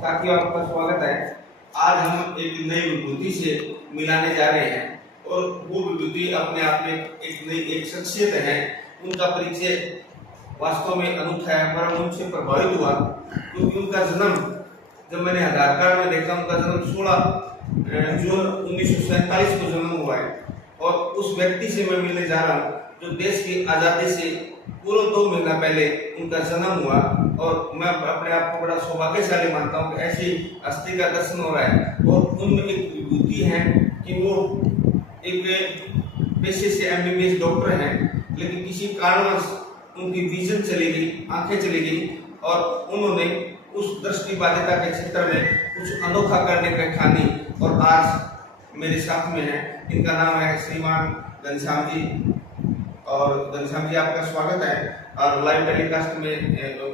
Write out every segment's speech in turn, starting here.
साथियों, आपका स्वागत है। आज हम एक नई विभूति से मिलाने जा रहे हैं और वो विभूति अपने आप में एक नई एक शख्सियत है। उनका परिचय वास्तव में अनूठा है, पर हम उनसे प्रभावित हुआ क्योंकि उनका जन्म जब मैंने आधार कार्ड में देखा, उनका जन्म 16 जून 1947 को जन्म हुआ है। और उस व्यक्ति से मैं मिलने जा रहा हूँ जो देश की आज़ादी से पूरे 2 महीना पहले उनका जन्म हुआ। और मैं अपने आप को बड़ा सौभाग्यशाली मानता हूँ कि ऐसी हस्ती का दर्शन हो रहा है। और उनमें एक विभूति है कि वो एक पेशे से MBBS डॉक्टर हैं, लेकिन किसी कारणवश उनकी विजन चली गई, आंखें चली गई और उन्होंने उस दृष्टिबाधिता के क्षेत्र में कुछ अनोखा करने का ठानी और आज मेरे साथ में है। इनका नाम है श्रीमान घनश्याम जी। और घनश्याम जी, आपका स्वागत है। और लाइव टेलीकास्ट में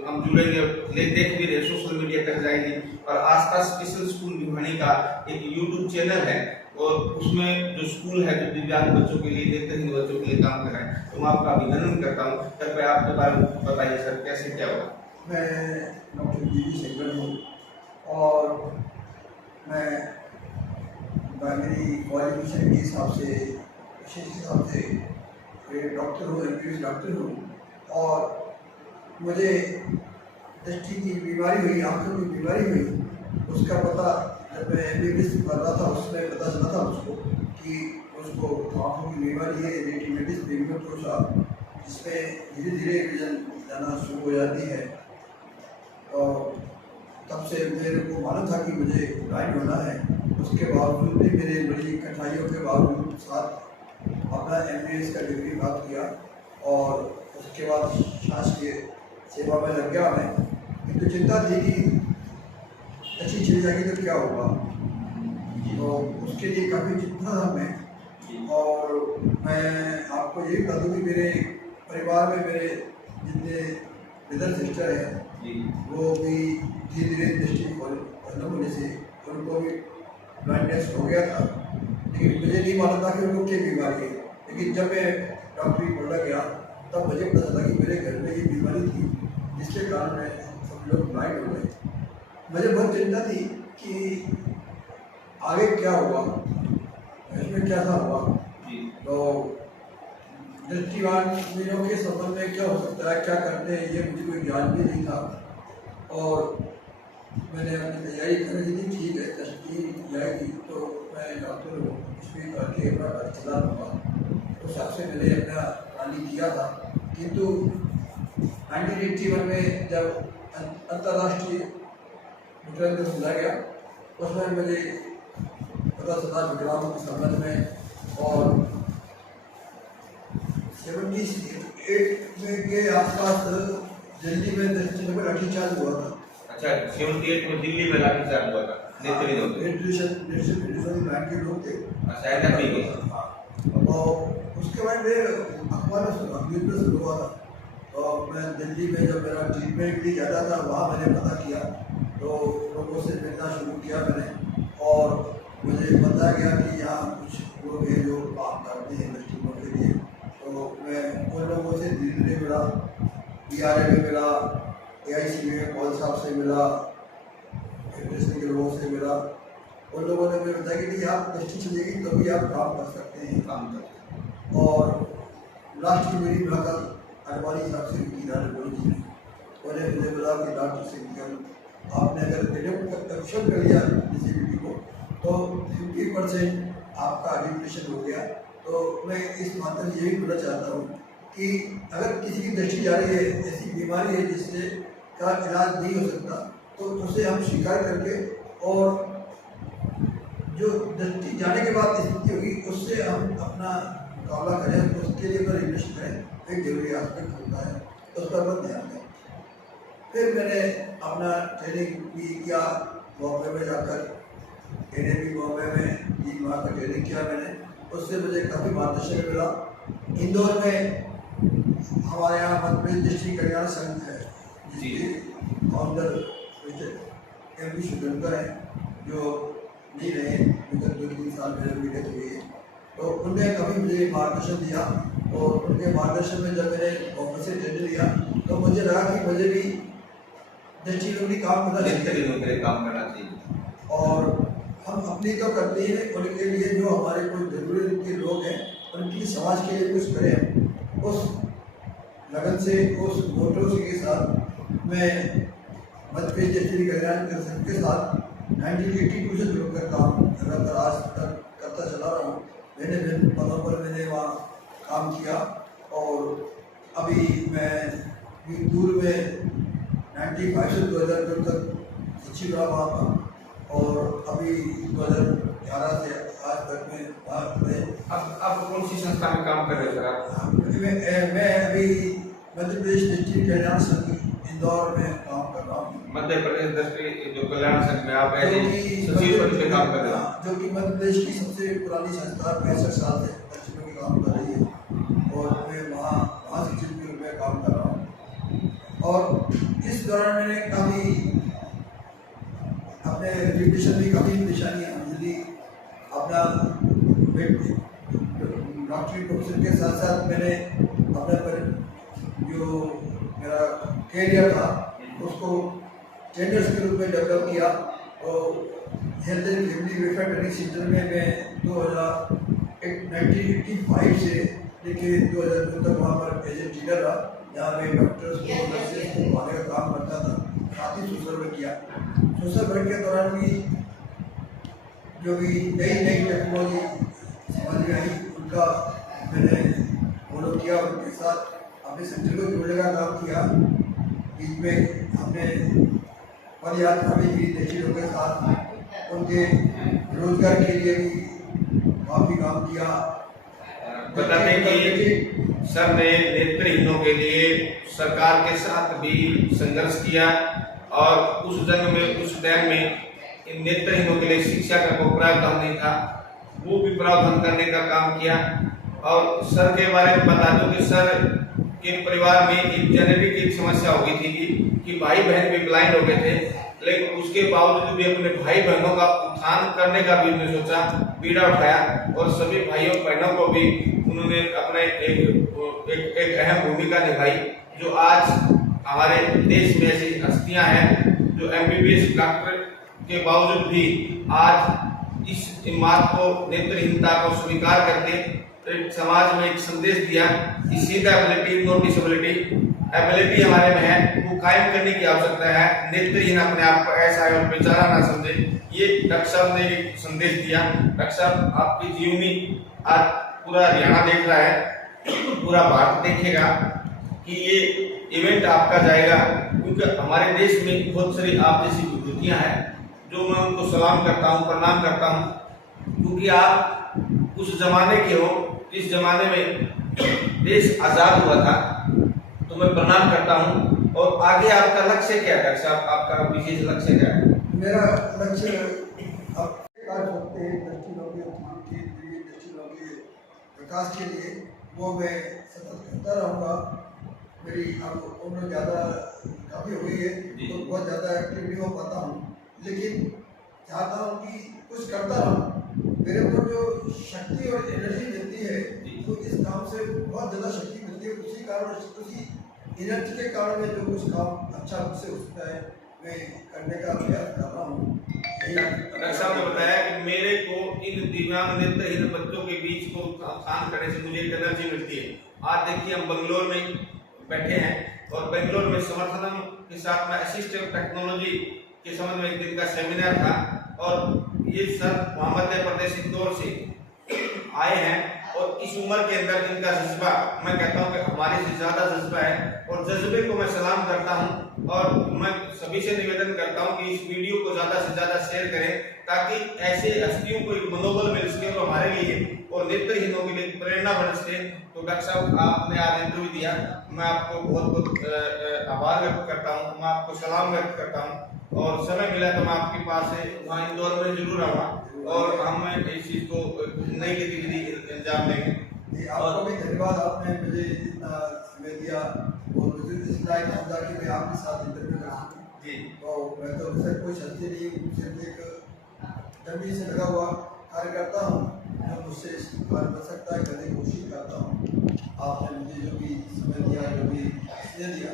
हम जुड़ेंगे, देख भी रहे, सोशल मीडिया तक जाएगी। और आस्था स्पेशल स्कूल भिवानी का एक YouTube चैनल है और उसमें जो स्कूल है जो दिव्यांग बच्चों के लिए, नेत्रहीन बच्चों के लिए काम कर रहा है, तो मैं आपका अभिनंदन करता हूँ। कृपया आपके बारे में बताइए सर, कैसे क्या हुआ? मैं डॉक्टर जीवी सेंगर हूँ और मैं मेरी क्वालिफिकेशन के हिसाब से, विशेष हिसाब से डॉक्टर हूँ, MBBS डॉक्टर हूँ। और मुझे दृष्टि की बीमारी हुई, आँखों की बीमारी हुई, उसका पता जब मैं MBBS कर रहा था उसमें पता चला था मुझको कि उसको आँखों की बीमारी है, रेटिनाइटिस पिगमेंटोसा, जिसमें धीरे धीरे विजन जाना शुरू हो जाती है। और तब से मेरे को मालूम था कि मुझे ब्लाइंड होना है। उसके बावजूद भी मेरे बड़ी कठिनाइयों के बावजूद साथ अपना MBBS का डिग्री प्राप्त किया और उसके बाद शासकीय सेवा में लग गया मैं। किंतु चिंता थी कि अच्छी चली जाएगी तो क्या होगा, तो उसके लिए काफ़ी चिंता था मैं। और मैं आपको यही बता दूँ कि मेरे परिवार में मेरे जितने ब्रदर सिस्टर हैं वो भी धीरे धीरे दृष्टि खत्म होने से उनको भी ब्लाइंडनेस हो गया था, लेकिन मुझे नहीं मालूम था कि उनको क्या बीमारी है। लेकिन जब मैं डॉक्टरी पढ़ने गया तब मुझे पता चला कि मेरे घर में ये बीमारी थी, जिसके कारण मैं सब लोग ब्लाइंड हो गए। मुझे बहुत चिंता थी कि आगे क्या हुआ, इसमें क्या था हुआ, तो दृष्टिवान के संबंध में क्या हो सकता है, क्या करते हैं, ये मुझे कोई ज्ञान भी नहीं था। और मैंने अपनी तैयारी कर रही थी, ठीक है दृष्टि जाएगी तो मैं डॉक्टर इसमें करके अपना घर चला लूँगा। उस हिसाब से मैंने अपना प्लानिंग किया था। किंतु 1981 में जब अंतर्राष्ट्रीय विकलांग दिवस मनाया गया, उसमें मुझे पता चला विकलांगों के संबंध में। और 78 में के आसपास दिल्ली में दृष्टि में लाठीचार्ज हुआ था। अच्छा, 78 में दिल्ली में लाठीचार्ज हुआ था, नेत्रहीन लोग थे। अच्छा, ऐसा भी हाँ, और उसके बाद मैं अखबार में सुना हुआ था। और मैं दिल्ली में जब मेरा ट्रीटमेंट भी ज़्यादा था, वहाँ मैंने पता किया, तो लोगों से मिलना शुरू किया मैंने। और मुझे बताया गया कि यहाँ कुछ लोग हैं जो काम करते हैं दृष्टिकोण के लिए। तो मैं उन लोगों से धीरे धीरे मिला, BRA में मिला, AIC में कौल साहब से मिला, इंडस्ट्री के लोगों से मिला। उन लोगों ने मुझे बताया कि आप दृष्टि चलेगी तो भी आप काम कर सकते हैं, काम करते। और लास्ट की मेरी मुलाकात अडवाणी साहब से की, बोली जी ने। उन्होंने मुझे बोला कि डॉक्टर सिंह, आपने अगर एक्शन कर लिया डिसेबिलिटी को तो 50% आपका डिप्रेशन हो गया। तो मैं इस माध्यम से यही बोलना चाहता हूँ कि अगर किसी की दृष्टि जा रही है, ऐसी बीमारी है जिससे का इलाज नहीं हो सकता, तो उसे हम स्वीकार करके और जो दृष्टि जाने के बाद स्थिति होगी उससे हम अपना मुकाबला करें, तो उसके लिए अगर इन्वेस्ट करें एक जरूरी आस्पेक्ट होता है, उस पर बहुत ध्यान दें। फिर मैंने अपना ट्रेनिंग भी किया बॉम्बे में जाकर, NAB बॉम्बे में 3 माह का ट्रेनिंग किया मैंने। उससे मुझे काफ़ी मार्गदर्शन मिला। इंदौर में हमारे यहाँ मध्य प्रदेश दृष्टि कल्याण संघ है, जिसके फाउंडर MV शुभंकर हैं, जो नहीं रहे, विगत 2-3 साल पहले उनकी डेथ हुई है। तो उनने कभी मुझे मार्गदर्शन दिया और उनके मार्गदर्शन में जब मैंने बॉम्बे से ट्रेनिंग लिया तो मुझे लगा कि मुझे भी दृष्टिहीन काम करना चाहिए नेत्रहीनों के लिए काम करना चाहिए। और हम अपनी तो करते ही हैं, उनके लिए जो हमारे कोई जरूरत के लोग हैं उनके लिए समाज के लिए कुछ करें, उस लगन से, उस मोटो के साथ मैं मध्य प्रदेश डिस्ट्रिक्ट कल्याण परिषद के साथ 1982 से जुड़कर काम लगातार आज तक करता चला रहा हूँ। मैंने विभिन्न पदों पर मैंने वहाँ काम किया और अभी मैं दूर में 95 से 2002 तक सचिव रहा वहाँ पर और अभी 2011 से आज तक मैं वहाँ में। अब कौन सी संस्था में काम कर रहे हो सर आप? मैं अभी मध्य प्रदेश डिस्ट्रिक्ट कल्याण संघ इंदौर में काम कर रहा हूँ। मध्य प्रदेश डिस्ट्रिक्ट जो कल्याण संघ में आप सचिव पद पे काम कर रहे हो, जो कि मध्य प्रदेश की सबसे पुरानी संस्था 65 साल से दक्षिण में काम कर रही है और मैं वहाँ सचिव के रूप में काम कर रहा हूँ। और इस दौरान मैंने काफ़ी अपने एजुकेशन में काफ़ी परेशानियाँ मिली। अपना डॉक्टरी प्रोफेसर के साथ साथ मैंने अपना जो मेरा कैरियर था उसको टेंडर्स के रूप में डेवलप किया और health and family welfare training centre में मैं 1985 से लेकर 2002 तक वहाँ पर एज ए टीचर रहा, जहाँ मैं डॉक्टर्स को नर्सेस को पढ़ाने का काम करता था। साथ ही सोशल वर्क किया। सोशल वर्क के दौरान भी जो भी नई टेक्नोलॉजी समझ में आई उनका मैंने फॉलो किया, उनके साथ अपने सेंटर को जोड़ने का काम किया। बीच में हमने पद यात्रा भी की देशियों के साथ, उनके रोजगार के लिए भी काफ़ी काम किया। बता दें कि सर ने नेत्रहीनों के लिए सरकार के साथ भी संघर्ष किया और उस जंग में, उस टाइम में इन नेत्रहीनों के लिए शिक्षा का कोई प्रावधान नहीं था, वो भी प्रावधान करने का काम किया। और सर के बारे में बता दूं कि सर के परिवार में एक जेनेटिक एक समस्या हो गई थी कि भाई बहन भी ब्लाइंड हो गए थे, लेकिन उसके बावजूद भी अपने भाई बहनों का उत्थान करने का भी उन्होंने सोचा, बीड़ा उठाया और सभी भाइयों बहनों को भी उन्होंने अपने एक अहम भूमिका निभाई। जो आज हमारे देश में ऐसी हस्तियां हैं जो MBBS डॉक्टर के बावजूद भी आज इस बात को, नेत्रहीनता को स्वीकार करके समाज में एक संदेश दिया कि सीधेबिलिटी, नो डिसेबिलिटी, एबिलिटी हमारे में है, वो कायम करने की आवश्यकता है। नेत्रहीन अपने आप को ऐसा है और बेचारा ना समझे, ये डॉक्टर साहब ने एक संदेश दिया। डॉक्टर साहब आपकी जीवनी आज पूरा हरियाणा देख रहा है, पूरा भारत देखेगा कि ये इवेंट आपका जाएगा, क्योंकि हमारे देश में बहुत सारी आप जैसी विभूतियां हैं जो मैं उनको सलाम करता हूँ, प्रणाम करता हूँ, क्योंकि आप उस जमाने के हो जिस जमाने में देश आजाद हुआ था। तो मैं प्रणाम करता हूँ। और आगे आपका लक्ष्य क्या है डॉक्टर साहब, आपका विशेष लक्ष्य क्या है? मेरा लक्ष्य विकास के लिए वो मैं सतत करता रहूँगा। मेरी अब उम्र ज़्यादा काफ़ी हो गई है तो बहुत ज़्यादा एक्टिव नहीं हो पाता हूँ, लेकिन चाहता हूँ कि कुछ करता रहूँ। मेरे को जो शक्ति और एनर्जी मिलती है तो इस काम से बहुत ज़्यादा शक्ति मिलती है। उसी कारण, उसी एनर्जी के कारण मैं जो कुछ काम अच्छा मुझसे हो सकता है मैं करने का प्रयास कर रहा हूँ। डॉक्टर साहब ने बताया कि मेरे को इन दिव्यांग नेत्रहीन बच्चों के बीच को काम करने से मुझे एक एनर्जी मिलती है। आज देखिए हम बंगलोर में बैठे हैं और बेंगलोर में समर्थनम के साथ में असिस्टिव टेक्नोलॉजी के संबंध में एक दिन का सेमिनार था और ये सर मध्य प्रदेश इंदौर से आए हैं और इस उम्र के अंदर इनका जज्बा, मैं कहता हूं कि हमारे से ज्यादा जज्बा है और जज्बे को मैं सलाम करता हूं। और मैं सभी से निवेदन करता हूं कि इस वीडियो को ज्यादा से ज्यादा शेयर करें ताकि ऐसे हस्तियों को एक मनोबल मिल सके और हमारे लिए और नेत्रहीनों के लिए प्रेरणा बन सके। तो डॉक्टर साहब आपने आज इंटरव्यू दिया, मैं आपको बहुत बहुत आभार व्यक्त करता हूँ, मैं आपको सलाम व्यक्त करता हूँ और समय मिला तो मैं आपके पास से वहाँ इंदौर में जरूर आऊँगा और हम इस चीज़ को नई गतिविधि अंजाम देंगे। आपको भी धन्यवाद, आपने मुझे इतना समय दिया और मुझे इस लायक समझा कि मैं आपके साथ इंटरव्यू कर सकूँ। जी, तो मैं तो वैसे कोई शक्ति नहीं, सिर्फ एक जमीन से लगा हुआ कार्य करता हूँ, मैं मुझसे इस कार्य बन सकता है करने की कोशिश करता हूँ। आपने मुझे जो भी समय दिया, जो भी दिया